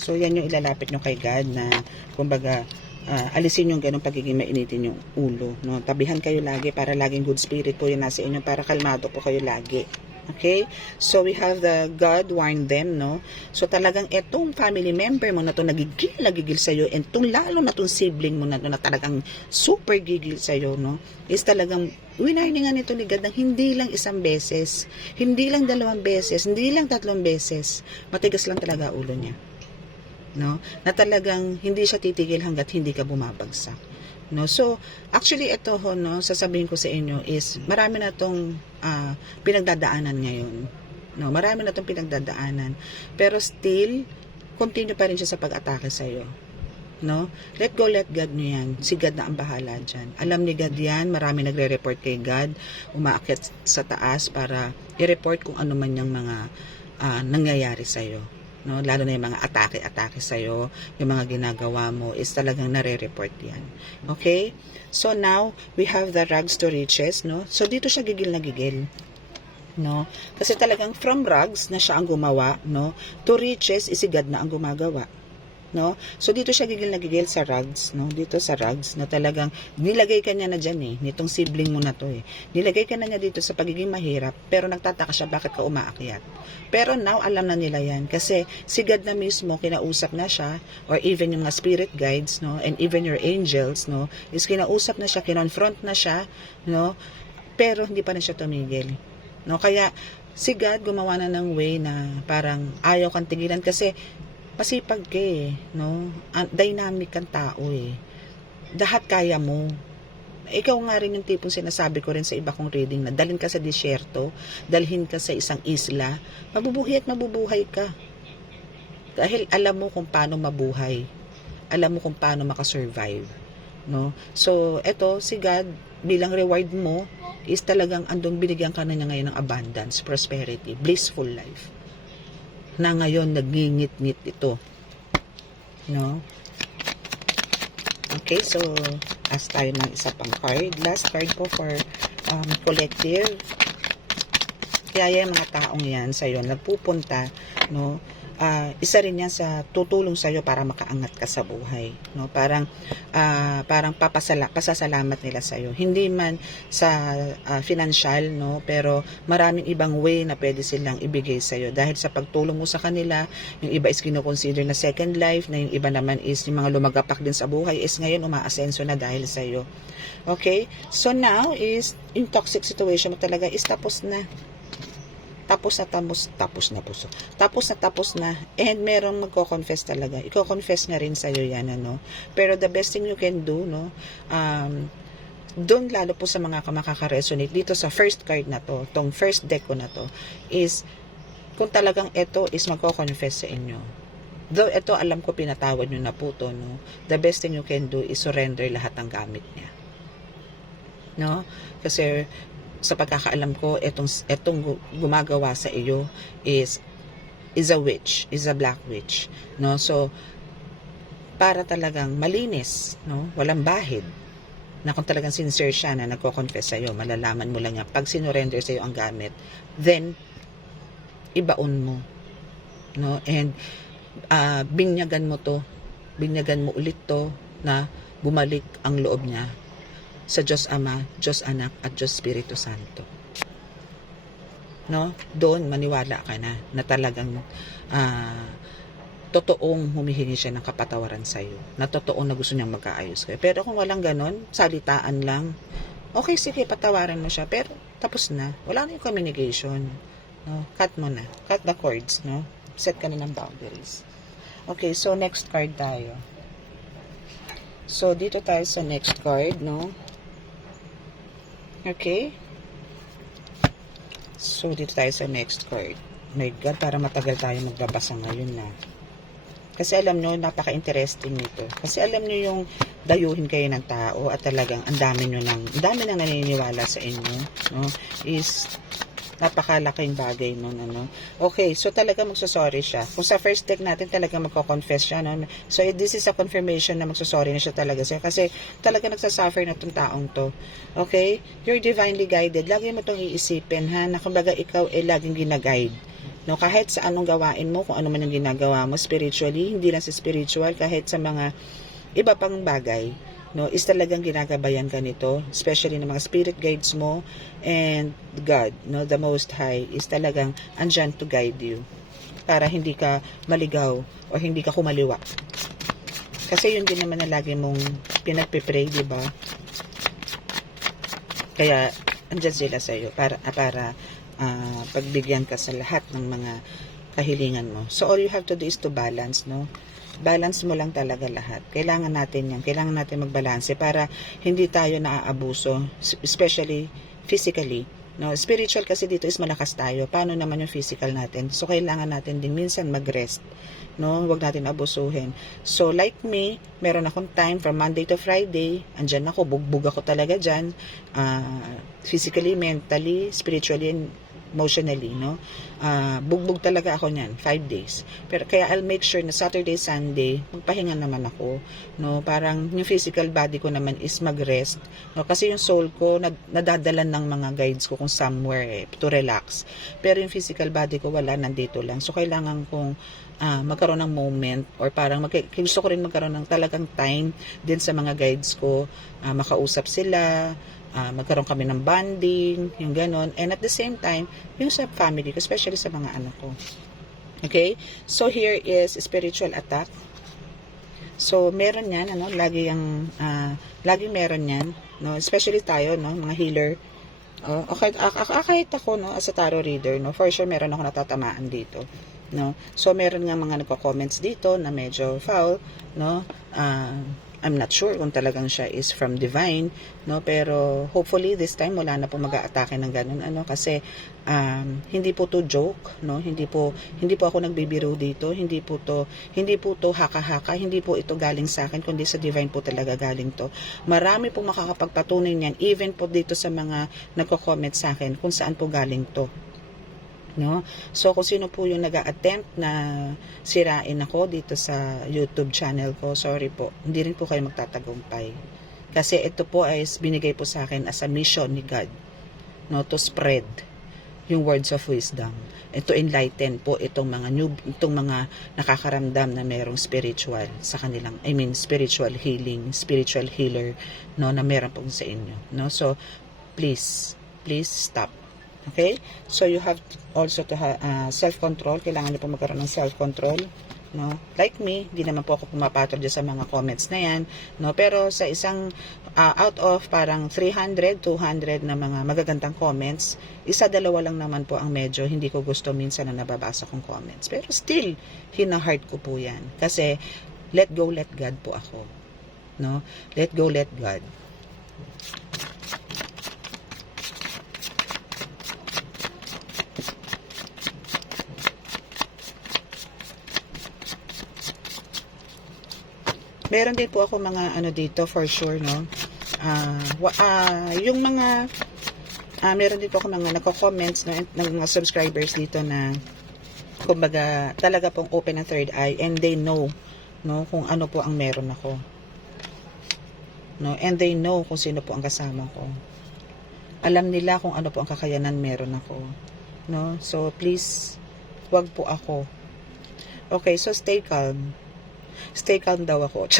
So, yan yung ilalapit nyo kay God na, kumbaga, alisin yung ganong pagiging mainitin yung ulo, no? Tabihan kayo lagi para laging good spirit po yung nasa inyo, para kalmado po kayo lagi. Okay? So, we have the God warn them, no? So, talagang etong family member mo na to nagigil sa'yo, and itong lalo na itong sibling mo na to na talagang super gigil sa'yo, no? Is talagang winarningan nito ni God ng hindi lang isang beses, hindi lang 2 beses, hindi lang 3 beses. Matigas lang talaga ulo niya. No, na talagang hindi siya titigil hangga't hindi ka bumabagsak, no. So actually ito no, sasabihin ko sa inyo is marami na tong pinagdadaanan ngayon, no, marami na tong pinagdadaanan, pero still continue pa rin siya sa pag-atake sa iyo, no. Let go, let God nyo yan. Si God na ang bahala dyan. Alam ni God yan. Marami nagre-report kay God, umaakyat sa taas para i-report kung ano man yung mga nangyayari sa iyo, no, lalo na yung mga atake sa'yo, yung mga ginagawa mo, is talagang nare-report yan. Okay? So now, we have the rags to riches, no? So dito siya gigil na gigil, no? Kasi talagang from rags na siya ang gumawa, no? To riches, is si God na ang gumagawa, no? So dito siya gigil na gigil sa rags, no? Dito sa rags na talagang nilagay ka niya na diyan nitong sibling mo na to Nilagay ka na niya dito sa pagiging mahirap, pero nagtataka siya bakit ka umaakyat. Pero now alam na nila yan kasi si God na mismo kinausap na siya, or even yung mga spirit guides, no, and even your angels, no, is kinausap na siya, kinonfront na siya, no, pero hindi pa na siya tumigil, no. Kaya si God gumawa na ng way na parang ayaw kang tigilan kasi masipag ka no? Dynamic kang tao Lahat kaya mo. Ikaw nga rin yung tipong sinasabi ko rin sa iba kong reading na dalhin ka sa disyerto, dalhin ka sa isang isla, mabubuhay at mabubuhay ka. Dahil alam mo kung paano mabuhay. Alam mo kung paano makasurvive, no? So, eto, si God, bilang reward mo, is talagang andong binigyan ka na niya ngayon ng abundance, prosperity, blissful life. Na ngayon nagngingit-ngit ito, no? Okay, so as tayo ng isa pang card, last card po for collective. Kaya yung mga taong yan sa iyo nagpupunta, no, isa rin yan sa tutulong sa'yo para makaangat ka sa buhay, no? Parang pasasalamat nila sa'yo. Hindi man sa financial, no? Pero maraming ibang way na pwede silang ibigay sa'yo. Dahil sa pagtulong mo sa kanila, yung iba is kinoconsider na second life, na yung iba naman is yung mga lumagapak din sa buhay, is ngayon umaasenso na dahil sa'yo. Okay? So now is, yung toxic situation mo talaga is tapos na. Tapos na. And merong magko-confess talaga. Iko-confess nga rin sa'yo yan, ano. Pero the best thing you can do, no, doon lalo po sa mga makaka-resonate dito sa first card na to, tong first deck ko na to, is kung talagang ito is magko-confess sa inyo. Though ito, alam ko pinatawad nyo na po to, no, the best thing you can do is surrender lahat ng gamit niya. No? Kasi sa pagkakaalam ko, etong gumagawa sa iyo is a witch, is a black witch, no? So para talagang malinis, no? Walang bahid. Na kung talagang sincere siya na nagko-confess sa iyo, malalaman mo lang yan pag sinurrender sa iyo ang gamit, then ibaon mo, no? And binyagan mo ulit to na bumalik ang loob niya sa Diyos Ama, Diyos Anak, at Diyos Espiritu Santo. No? Doon, maniwala ka na talagang totoong humihingi siya ng kapatawaran sa iyo. Na totoong na gusto niyang magkaayos kayo. Pero kung walang ganon, salitaan lang, okay, sige, patawaran mo siya. Pero tapos na. Wala na yung communication. No? Cut mo na. Cut the cords. No? Set ka na ng boundaries. Okay, so next card tayo. So, dito tayo sa next card, no? Okay? So, dito tayo sa next card. My God, para matagal tayo magbabasa ngayon na. Kasi alam nyo, napaka-interesting nito. Kasi alam nyo yung dayuhin kayo ng tao at talagang ang dami nang naniniwala sa inyo, no? Is napakalaking bagay nun, ano. Okay, so talaga magsasorry siya. Kung sa first deck natin talaga magko-confess siya, no? So this is a confirmation na magsasorry na siya talaga siya kasi talaga nagsasuffer na tong taong to. Okay? You're divinely guided. Lagi mo tong iisipin, ha, na kumbaga ikaw ay laging ginaguide. No, kahit sa anong gawain mo, kung ano man ang ginagawa mo spiritually, hindi lang sa spiritual, kahit sa mga iba pang bagay, no, is talagang ginagabayan ka nito, especially ng mga spirit guides mo, and God, no, the Most High, is talagang andyan to guide you, para hindi ka maligaw, o hindi ka kumaliwa. Kasi yun din naman na lagi mong pinagpipray, di ba? Kaya, andyan sila sa iyo, para pagbigyan ka sa lahat ng mga kahilingan mo. So, all you have to do is to balance, no? Balance mo lang talaga lahat. Kailangan natin yan. Kailangan natin magbalanse para hindi tayo naaabuso, especially physically. No? Spiritual kasi dito is malakas tayo. Paano naman yung physical natin? So, kailangan natin din minsan mag-rest. No? Huwag natin abusuhin. So, like me, meron akong time from Monday to Friday. Andyan ako, bugbog ako talaga dyan. Physically, mentally, spiritually, and emotionally, no? Bugbog talaga ako niyan, 5 days. Pero kaya I'll make sure na Saturday, Sunday, magpahinga naman ako, no? Parang yung physical body ko naman is mag-rest, no? Kasi yung soul ko nadadalan ng mga guides ko kung somewhere to relax. Pero yung physical body ko wala, nandito lang. So kailangan kong magkaroon ng moment, or parang gusto ko rin magkaroon ng talagang time din sa mga guides ko, makausap sila, magkaroon kami ng bonding, yung ganon. And at the same time, yung sa family ko, especially sa mga anak ko. Okay? So, here is spiritual attack. So, meron yan, ano, lagi meron yan, no? Especially tayo, no, mga healer. Okay, kahit ako, no, as a tarot reader, no, for sure, meron ako natatamaan dito. No? So, meron nga mga nagko-comments dito na medyo foul, no? I'm not sure kung talagang siya is from divine, no, pero hopefully this time wala na po mag-aatake ng ganun, ano, kasi hindi po to joke, no, hindi po ako nagbibiro dito, hindi po to haka-haka, hindi po ito galing sa akin, kundi sa divine po talaga galing to. Marami po makakapagpatunay niyan, even po dito sa mga nagko-comment sa akin kung saan po galing to. No? So, kung sino po yung nag-a-attempt na sirain ako dito sa YouTube channel ko, sorry po, hindi rin po kayo magtatagumpay. Kasi ito po ay binigay po sa akin as a mission ni God, no, to spread yung words of wisdom, and to enlighten po itong mga nakakaramdam na merong spiritual sa kanilang, spiritual healing, spiritual healer, no, na meron po sa inyo, no. So please stop. Okay, so you have also to have self-control. Kailangan niyo po magkaroon ng self-control, no. Like me, hindi naman po ako pumapatol dyan sa mga comments na yan, no. Pero sa isang out of parang 300, 200 na mga magagandang comments, isa-dalawa lang naman po ang medyo hindi ko gusto minsan na nababasa kong comments. Pero still, hina-heart ko po yan. Kasi let go, let God po ako, no. Let go, let God. Meron din po ako mga dito for sure, no. Yung mga meron din po ako mga nagko-comments, no, ng mga subscribers dito na kumbaga talaga pong open ang third eye, and they know, no, kung ano po ang meron ako, no, and they know kung sino po ang kasama ko. Alam nila kung ano po ang kakayanan meron ako, no. So please, wag po ako. Okay, so stay calm. Stay calm daw ako.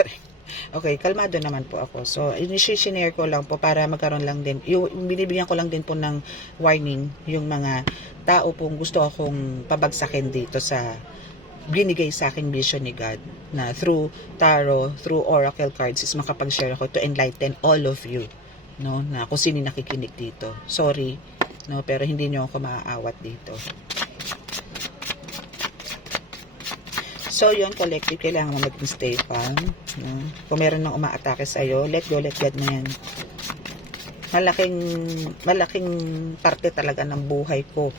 Okay, kalmado naman po ako. So, i-share ko lang po para magkaroon lang din. Binibigyan ko lang din po ng warning yung mga tao pong gusto akong pabagsakin dito sa binigay sa aking vision ni God na through tarot, through oracle cards is makapag-share ako to enlighten all of you, no, na kung sino nakikinig dito. Sorry, no, pero hindi nyo ako maaawat dito. So, yun, collective, kailangan mo maging stay calm, no? Kung meron nang umaatake sa'yo, let go, let God na yan. Malaking parte talaga ng buhay ko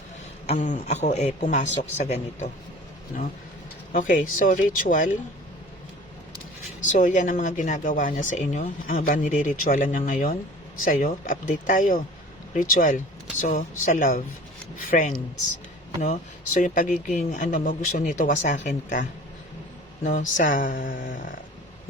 ang ako pumasok sa ganito, no? Okay, so ritual. So, yan ang mga ginagawa niya sa inyo. Ang ba nire-ritualan niya ngayon sa'yo? Update tayo. Ritual. So, sa love, friends, no? So, yung pagiging, mo, gusto nito wasakin ka, no, sa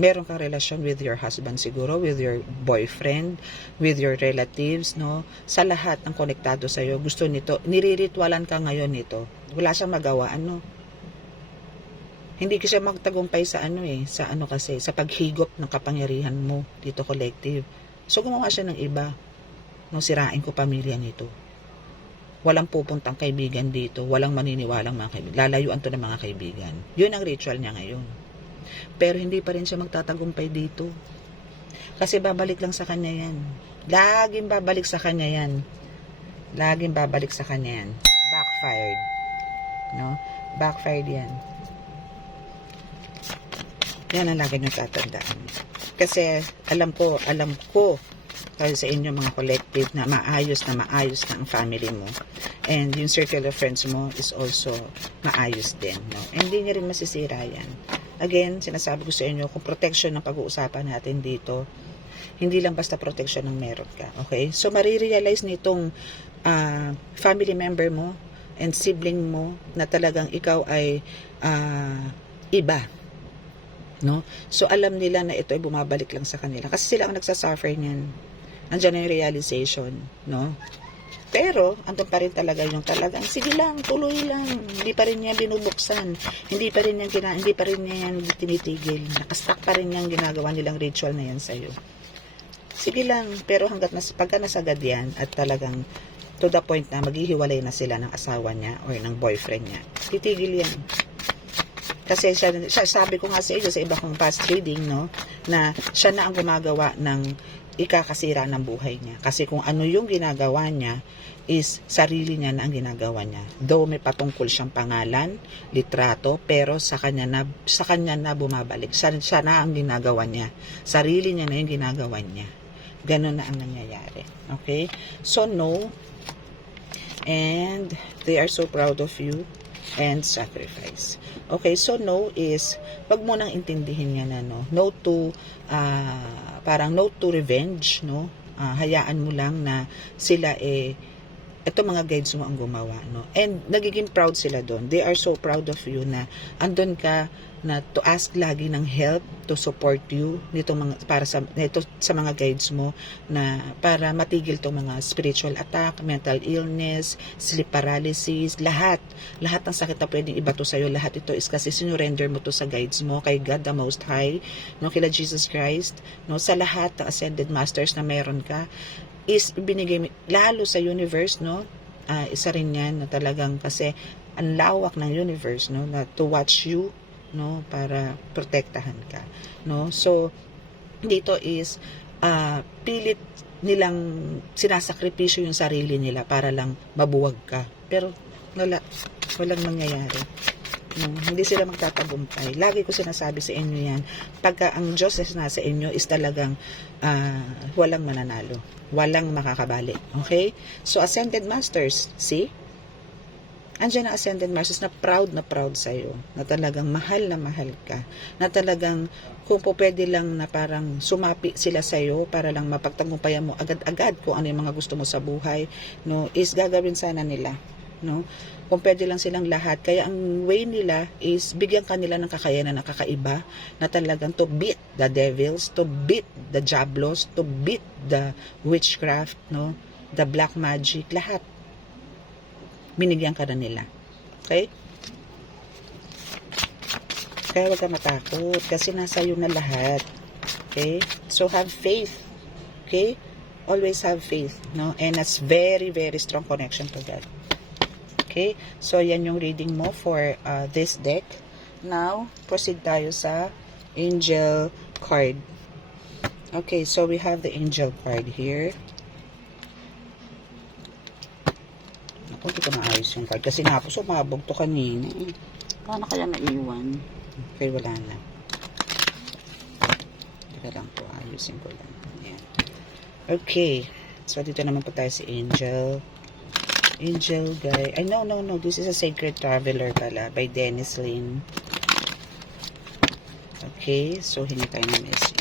meron kang relasyon with your husband siguro, with your boyfriend, with your relatives, no, sa lahat ng konektado sa iyo, gusto nito, niriritualan ka ngayon nito. Wala siyang magawa, hindi ko siya magtagumpay sa kasi sa paghigop ng kapangyarihan mo dito, collective. So gumawa siya ng iba, no, sirain ko pamilya nito. Walang pupuntang kaibigan dito, walang maniniwalang mga kaibigan, lalayuan to ng mga kaibigan. Yun ang ritual niya ngayon. Pero hindi pa rin siya magtatagumpay dito. Kasi babalik lang sa kanya yan. Laging babalik sa kanya yan. Laging babalik sa kanya yan. Backfired. No? Backfired yan. Yan ang lagi niyong tatandaan. Kasi alam ko, kasi sa inyo mga collective na maayos na ang family mo. And yung circle of friends mo is also maayos din, no? And hindi niya rin masisira yan. Again, sinasabi ko sa inyo, kung protection ng pag-uusapan natin dito, hindi lang basta protection ng meron ka. Okay? So, marirealize nitong family member mo and sibling mo na talagang ikaw ay iba. No? So, alam nila na ito ay bumabalik lang sa kanila. Kasi sila ang nagsasuffer niyan. Nandiyan na yung realization, no? Pero, andun pa rin talaga yung talagang, sige lang, tuloy lang. Hindi pa rin niya binubuksan. Hindi pa rin niya yan tinitigil. Nakastack pa rin niyang ginagawa nilang ritual na yan sa'yo. Sige lang, pero pagka nasagad yan, at talagang to the point na maghihiwalay na sila ng asawa niya or ng boyfriend niya, titigil yan. Kasi siya, sabi ko nga sa iyo, sa iba kong past reading, no, na siya na ang gumagawa ng ikakasira ng buhay niya. Kasi kung ano yung ginagawa niya, is sarili niya na ang ginagawa niya. Though may patungkol siyang pangalan, litrato, pero sa kanya na bumabalik. Siya na ang ginagawa niya. Sarili niya na yung ginagawa niya. Ganun na ang nangyayari. Okay? So, no. And they are so proud of you. And sacrifice. Okay, so no is, wag mo nang intindihin yan, no to, parang no to revenge, no? Hayaan mo lang na sila ito mga guides mo ang gumawa, no? And nagiging proud sila doon. They are so proud of you na andun ka na to ask lagi ng help, to support you nito mga para sa nito sa mga guides mo na para matigil tong mga spiritual attack, mental illness, sleep paralysis, lahat ng sakit na pwedeng ibato sa iyo, lahat ito is kasi sinurrender mo to sa guides mo kay God the Most High, no, kila Jesus Christ, no, sa lahat ng ascended masters na meron ka is binigay lalo sa universe, no. Isa rin yan na talagang kasi ang lawak ng universe, no, na to watch you, no, para protektahan ka, no. So dito is pilit nilang sinasakripisyo yung sarili nila para lang mabuwag ka, pero walang nangyayari, no? Hindi sila magtatagumpay. Lagi ko sinasabi sa inyo yan, pagka ang Diyos is nasa inyo is talagang walang mananalo, walang makakabali. Okay, so ascended masters, see, andyan na ascended masters na proud sa'yo, na talagang mahal na mahal ka, na talagang kung po pwede lang na parang sumapi sila sa'yo para lang mapagtagumpayan mo agad-agad kung ano yung mga gusto mo sa buhay, no, is gagawin sana nila, no, kung pwede lang silang lahat. Kaya ang way nila is bigyan kanila ng kakayanan na kakaiba, na talagang to beat the devils, to beat the diablos, to beat the witchcraft, no, the black magic, lahat binigyan ka na nila. Okay? Kaya huwag ka matakot kasi nasa iyo na lahat. Okay? So have faith. Okay? Always have faith, no? And that's very, very strong connection to God. Okay? So yan yung reading mo for this deck. Now, proceed tayo sa angel card. Okay, so we have the angel card here. Ako, hindi ko maayos yung card. Kasi nga po, sumabog to kanina. Paano kaya naiwan? Okay, wala na. Teka lang po, ayusin ko lang. Ayan. Okay. So, dito naman po tayo si Angel. Angel guy. Ay, no. This is a Sacred Traveler pala by Dennis Lin. Okay. So, hingi tayo ng message.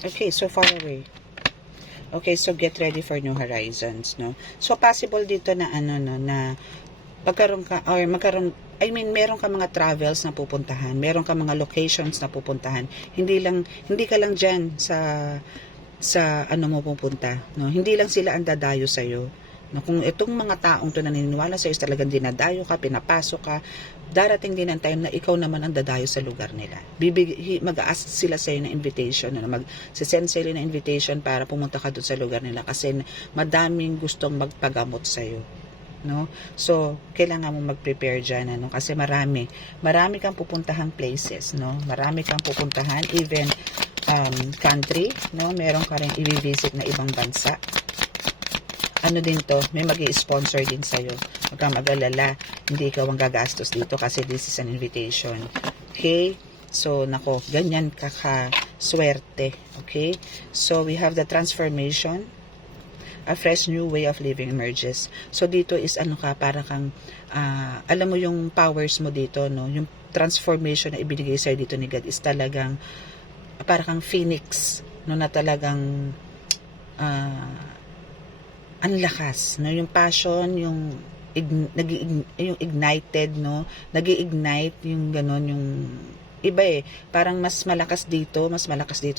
Okay, so far away. Okay, so get ready for new horizons, no? So possible dito na na meron meron ka mga travels na pupuntahan, meron ka mga locations na pupuntahan. Hindi ka lang diyan sa mo pupunta, no? Hindi lang sila ang dadayo sa iyo. No, kung itong mga taong to naniniwala sa iyo talagang dinadayo ka, pinapasok ka, darating din ang time na ikaw naman ang dadayo sa lugar nila. Mag-ask sila sa iyo ng invitation, mag-send sila ng invitation para pumunta ka doon sa lugar nila kasi madaming gustong magpagamot sa iyo. No? So, kailangan mo mag-prepare diyan, ano, kasi marami kang pupuntahang places, no? Marami kang pupuntahan, even country, no? Meron ka rin i-visit na ibang bansa. Ano din to, may magi-sponsor din sa'yo. Huwag kang mag-alala, hindi ikaw ang gagastos dito kasi this is an invitation. Okay? So, nako, ganyan kakaswerte. Okay? So, we have the transformation. A fresh new way of living emerges. So, dito is para kang, alam mo yung powers mo dito, no? Yung transformation na ibinigay sa'yo dito ni God is talagang, para kang phoenix, no? Na talagang, ang lakas, no, yung passion, yung ignited, no, nag-ignite yung ganon, yung iba parang mas malakas dito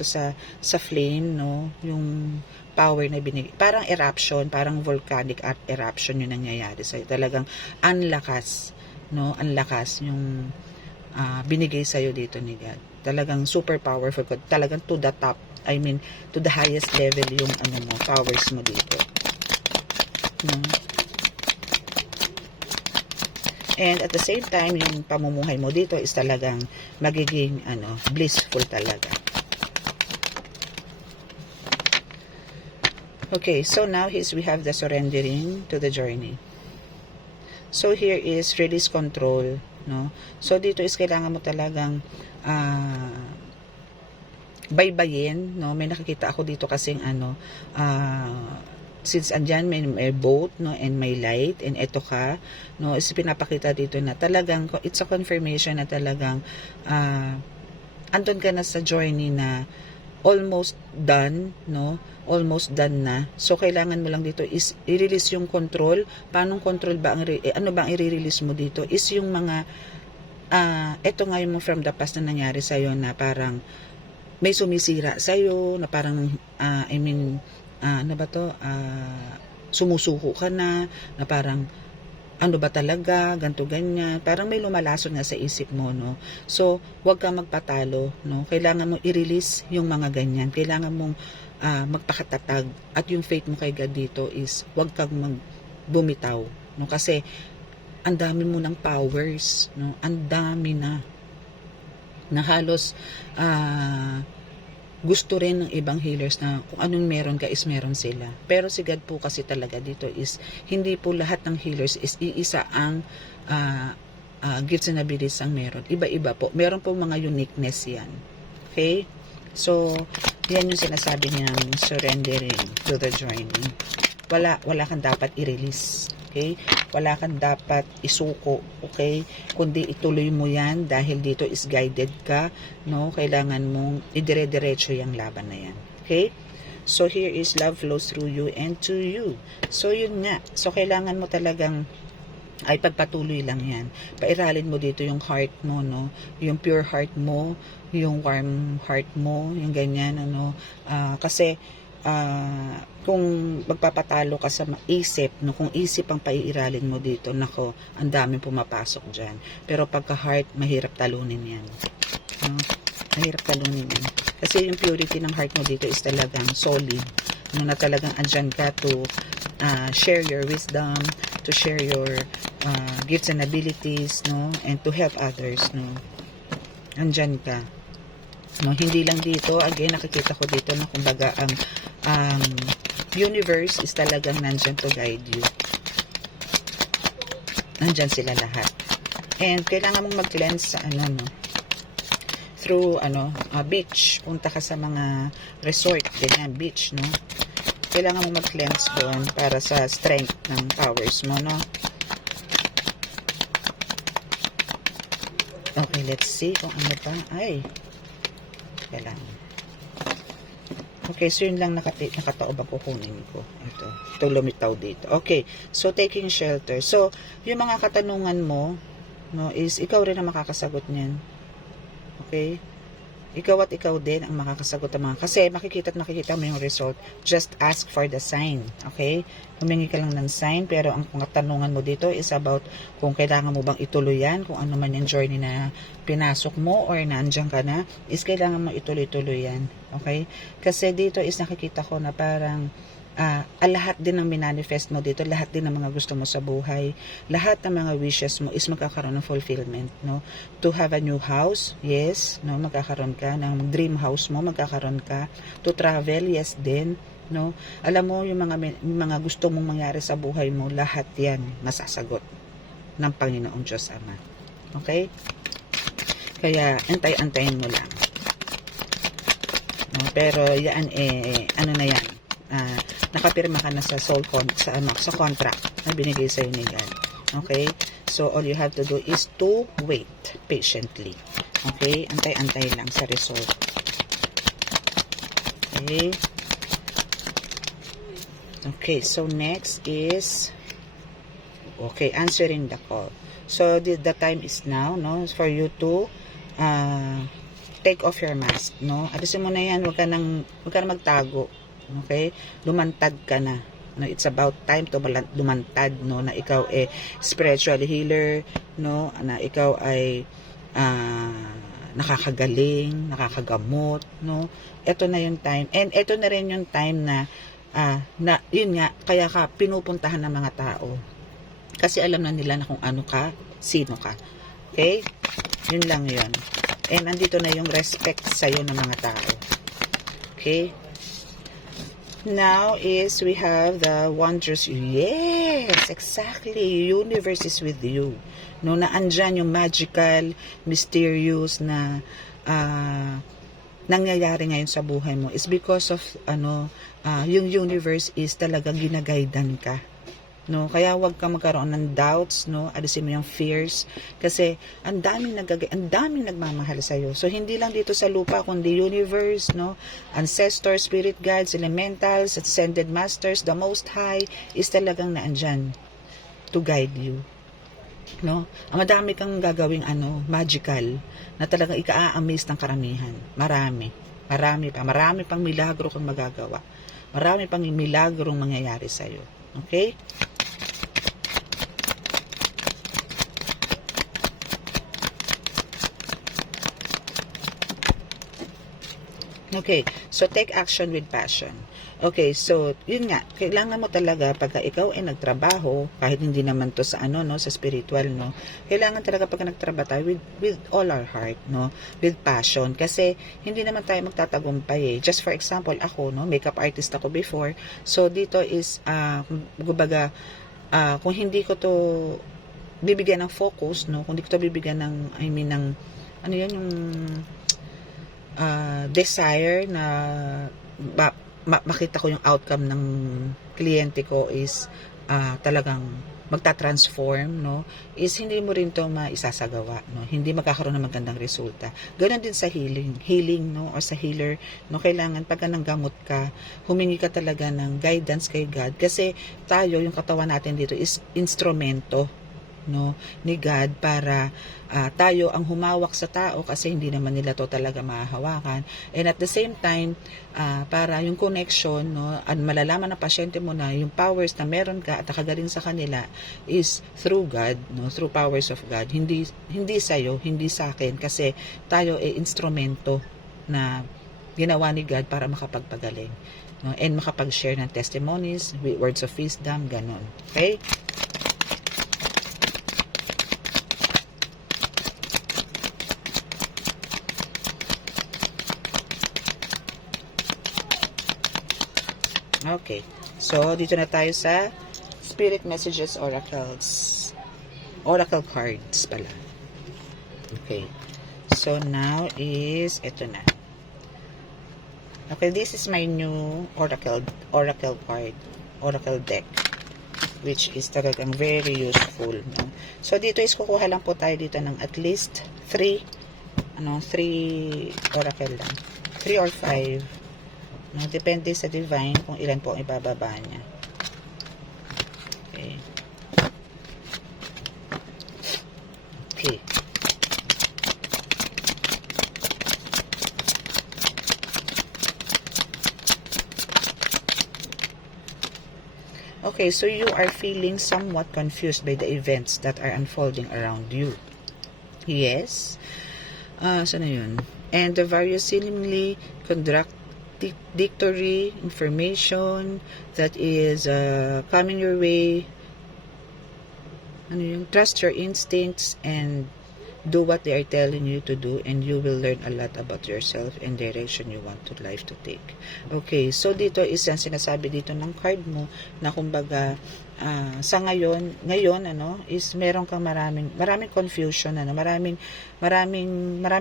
sa flame, no, yung power na binigay, parang eruption, parang volcanic eruption yung nangyayari sa'yo, talagang ang lakas, no, ang lakas yung binigay sa'yo dito ni God, talagang super powerful, talagang to the top, to the highest level yung powers mo dito. No? And at the same time, yung pamumuhay mo dito is talagang magiging blissful talaga. Okay, so now we have the surrendering to the journey. So here is release control, no? So dito is kailangan mo talagang baybayin, no? May nakikita ako dito kasing since andyan may boat, no, and may light, and eto ka, no, is pinapakita dito na talagang it's a confirmation na talagang andun ka na sa journey na almost done, no? Almost done na. So, kailangan mo lang dito is i-release yung control. Paano control ba ano ba ang i-release mo dito? Is yung mga, eto nga yung from the past na nangyari sa'yo na parang may sumisira sa'yo, na parang, ano ba to? Sumusuko ka na parang, ano ba talaga, ganto ganyan, parang may lumalason nga sa isip mo, no? So, huwag kang magpatalo, no? Kailangan mo i-release yung mga ganyan. Kailangan mong magpakatatag. At yung faith mo kay God dito is huwag kang bumitaw, no? Kasi, ang dami mo ng powers, no? Ang dami na halos, gusto rin ng ibang healers na kung anong meron ka is meron sila. Pero si God po kasi talaga dito is hindi po lahat ng healers is iisa ang gifts and abilities ang meron. Iba-iba po. Meron po mga uniqueness yan. Okay? So, yan yung sinasabi niyang surrendering to the journey. Wala kang dapat i-release. Okay? Wala kang dapat isuko, okay? Kundi ituloy mo yan dahil dito is guided ka, no? Kailangan mong idire-diretso yung laban na yan. Okay? So, here is love flows through you and to you. So, yun nga. So, kailangan mo talagang ay pagpatuloy lang yan. Pairalin mo dito yung heart mo, no? Yung pure heart mo, yung warm heart mo, yung ganyan, ano? Kasi, kung magpapatalo ka sa isip, no, kung isip ang paiiralin mo dito, nako, ang daming pumapasok dyan. Pero pagka heart, mahirap talunin yan. No? Mahirap talunin yan. Kasi yung purity ng heart mo dito is talagang solid. No, na talagang andyan ka to share your wisdom, to share your gifts and abilities, no, and to help others, no. Andyan ka. No, hindi lang dito, again, nakikita ko dito na kumbaga ang universe is talagang nandyan to guide you. Nandyan sila lahat. And kailangan mong mag-cleanse sa no, through beach. Punta ka sa mga resort, ganyan, beach, no. Kailangan mong mag-cleanse doon para sa strength ng powers mo, no. Okay, let's see kung ano pa. Ay, kailangan. Okay, so yun lang nakataob ang kukunin ko. Ito lumitaw dito. Okay, so taking shelter. So, yung mga katanungan mo, no, is ikaw rin ang makakasagot niyan. Okay? Ikaw at ikaw din ang makakasagot ng mga. Kasi makikita mo yung result. Just ask for the sign. Okay? Humingi ka lang ng sign. Pero ang katanungan mo dito is about kung kailangan mo bang ituloy yan. Kung ano man yung journey na pinasok mo or naandyan ka na. Is kailangan mo ituloy-tuloy yan. Okay? Kasi dito is nakikita ko na parang lahat din ng minanifest mo dito, lahat din ng mga gusto mo sa buhay, lahat ng mga wishes mo is magkakaroon ng fulfillment, no? To have a new house, yes, no, magkakaroon ka ng dream house mo, magkakaroon ka. To travel, yes din, no? Alam mo yung mga gusto mong mangyari sa buhay mo, lahat yan masasagot ng Panginoong Diyos Ama. Okay? Kaya antay-antayin mo lang. No, pero yan ano na yan? Nakapirma ka na sa sa contract na binigay sa ni God. Okay? So, all you have to do is to wait patiently. Okay? Antay-antay lang sa result. Okay? Okay, so next is answering the call. So, the time is now, no, for you to take off your mask, no? Alisin mo na yan, huwag ka nang magtago. Okay? Lumantad ka na. No, it's about time to lumantad, no, na ikaw spiritual healer, no, na ikaw ay nakakagaling, nakakagamot, no. Ito na yung time. And ito na rin yung time na yun nga, kaya ka pinupuntahan ng mga tao. Kasi alam na nila na kung ano ka, sino ka. Okay? Yun lang yun. And andito na yung respect sa'yo ng mga tao. Okay? Now is we have the wondrous. Yes, exactly. Universe is with you. No, na andyan yung magical, mysterious na nangyayari ngayon sa buhay mo is because of yung universe is talagang ginagaydan ka. No, kaya wag kang magkaroon ng doubts, no? Alisin mo yung fears kasi ang daming nagmamahal sa iyo. So hindi lang dito sa lupa kundi universe, no? Ancestors, spirit guides, elementals, ascended masters, the most high is talagang naandyan to guide you. No? Ang madami kang gagawing magical na talagang ika-amaze ng karamihan. Marami pang milagro kang magagawa. Marami pang milagrong mangyayari sa iyo. Okay? Okay, so take action with passion. Okay, so yun nga, kailangan mo talaga pagka ikaw ay nagtrabaho, kahit hindi naman to sa sa spiritual, no. Kailangan talaga pagka nagtrabaho tayo with all our heart, no, with passion kasi hindi naman tayo magtatagumpay eh. Just for example, ako, no, makeup artist ako before. So dito is kumbaga kung hindi ko to bibigyan ng focus, no, kung hindi ko to bibigyan ng ano yan yung desire na makita ko yung outcome ng kliyente ko is talagang magta-transform, no, is hindi mo rin to maisasagawa, no, hindi magkakaroon ng magandang resulta. Ganon din sa healing, no, or sa healer, no, kailangan pagka nanggamot ka, humingi ka talaga ng guidance kay God kasi tayo, yung katawan natin dito is instrumento, no, ni God para tayo ang humawak sa tao kasi hindi naman nila to talaga mahahawakan, and at the same time para yung connection, no, at malalaman ng pasyente mo na yung powers na meron ka at nakagaling sa kanila is through God, no, through powers of God, hindi sa'yo, hindi sa akin kasi tayo ay instrumento na ginawa ni God para makapagpagaling, no, and makapag-share ng testimonies, words of wisdom, ganon. Okay? Okay. So, dito na tayo sa Spirit Messages Oracles. Oracle cards pala. Okay. So, now is, ito na. Okay, this is my new Oracle card. Oracle deck. Which is talagang very useful. No? So, dito is kukuha lang po tayo dito ng at least 3 Oracle lang. 3 or 5. No, depende sa divine kung ilan po ang ibababa niya. Okay. Okay. Okay, so you are feeling somewhat confused by the events that are unfolding around you. Yes. So na yun. And the various seemingly contradictory information that is coming your way. Trust your instincts and do what they are telling you to do, and you will learn a lot about yourself and direction you want to life to take. Okay, so dito is ang sinasabi dito ng card mo na kumbaga sa ngayon is meron kang maraming confusion, marami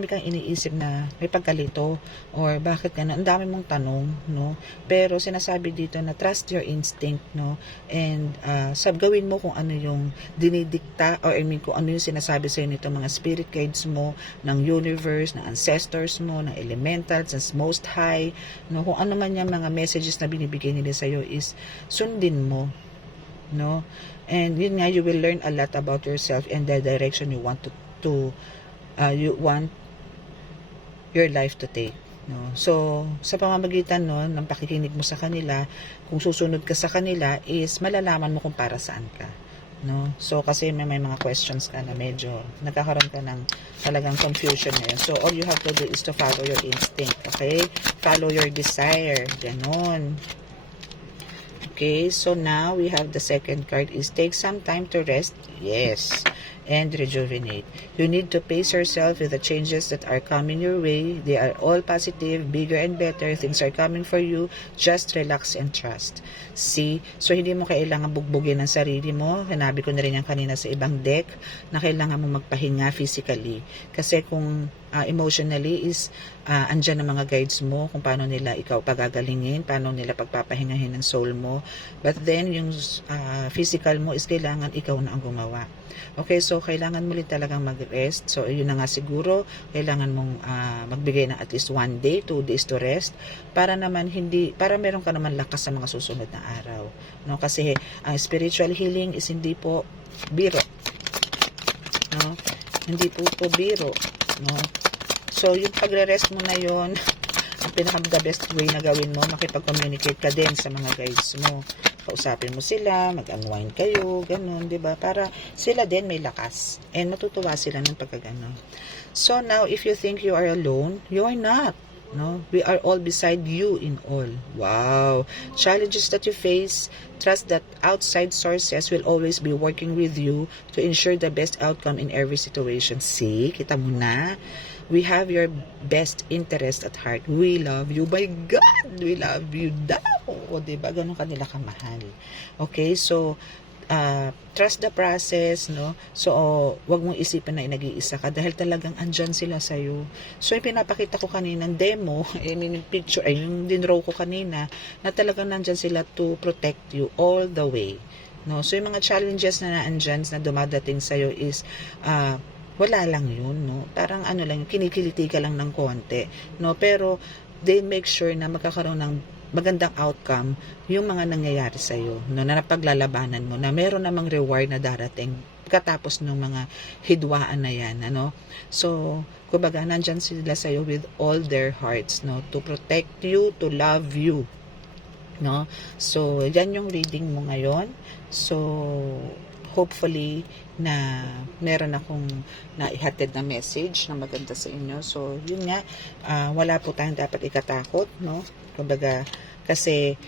kang iniisip na may pagkalito or bakit ganun, ang dami mong tanong, no, pero sinasabi dito na trust your instinct, no, and gawin mo kung ano yung dinidikta or kung ano yung sinasabi sa nito mga spirit guides mo, ng universe, ng ancestors mo, ng elementals, ng most high, no, kung ano man yung mga messages na binibigay nila sa iyo is sundin mo, no, and yun nga, you will learn a lot about yourself and the direction you want you want your life to take, no. So sa pamamagitan ng pakikinig mo sa kanila, kung susunod ka sa kanila is malalaman mo kung para saan ka, no. So kasi may mga questions ka na medyo nagkakaroon ka ng talagang confusion ngayon. So all you have to do is to follow your instinct, okay? Follow your desire, ganon. Okay, so now we have the second card is take some time to rest. Yes. and rejuvenate. You need to pace yourself with the changes that are coming your way. They are all positive, bigger and better. Things are coming for you. Just relax and trust. See? So, hindi mo kailangan bugbugin ang sarili mo. Hinabi ko na rin yan kanina sa ibang deck na kailangan mo magpahinga physically. Kasi kung emotionally is andyan ang mga guides mo kung paano nila ikaw pagagalingin, paano nila pagpapahingahin ng soul mo. But then, yung physical mo is kailangan ikaw na ang gumawa. Okay, so kailangan mo rin talagang mag-rest. So, yun na nga siguro, kailangan mong magbigay ng at least 1 day, 2 days to rest para naman para meron ka naman lakas sa mga susunod na araw. No? Kasi ang spiritual healing is hindi po biro. No? Hindi po ito biro. No? So, yung pagre-rest mo na yon ang pinaka-the best way na gawin mo, makipag-communicate ka din sa mga guides mo. Kausapin mo sila, mag-unwind kayo, ganun, di ba? Para sila din may lakas. And matutuwa sila ng pagkagano. So now, if you think you are alone, you are not. No? We are all beside you in all. Wow! Challenges that you face, trust that outside sources will always be working with you to ensure the best outcome in every situation. See? Kita mo na? We have your best interest at heart. We love you. By God, we love you daw. O, diba? Ganun kanila kamahal. Okay, so, trust the process, no? So, wag mong isipin na nag-iisa ka dahil talagang andyan sila sa'yo. So, yung pinapakita ko kaninang demo, yung picture, yung dinraw ko kanina, na talagang nandyan sila to protect you all the way. No? So, yung mga challenges na naandyan na dumadating sa'yo is, wala lang yun, no? Parang ano lang, kinikiliti ka lang ng konti, no? Pero, they make sure na magkakaroon ng magandang outcome yung mga nangyayari sa'yo, no? Na napaglalabanan mo, na meron namang reward na darating katapos ng mga hidwaan na yan, ano? So, kumbaga, nandyan sila sa'yo with all their hearts, no? To protect you, to love you, no? So, yan yung reading mo ngayon. So, hopefully na meron akong naihatid na message na maganda sa inyo. So, yun nga, wala po tayong dapat ikatakot, no? Kumbaga, kasi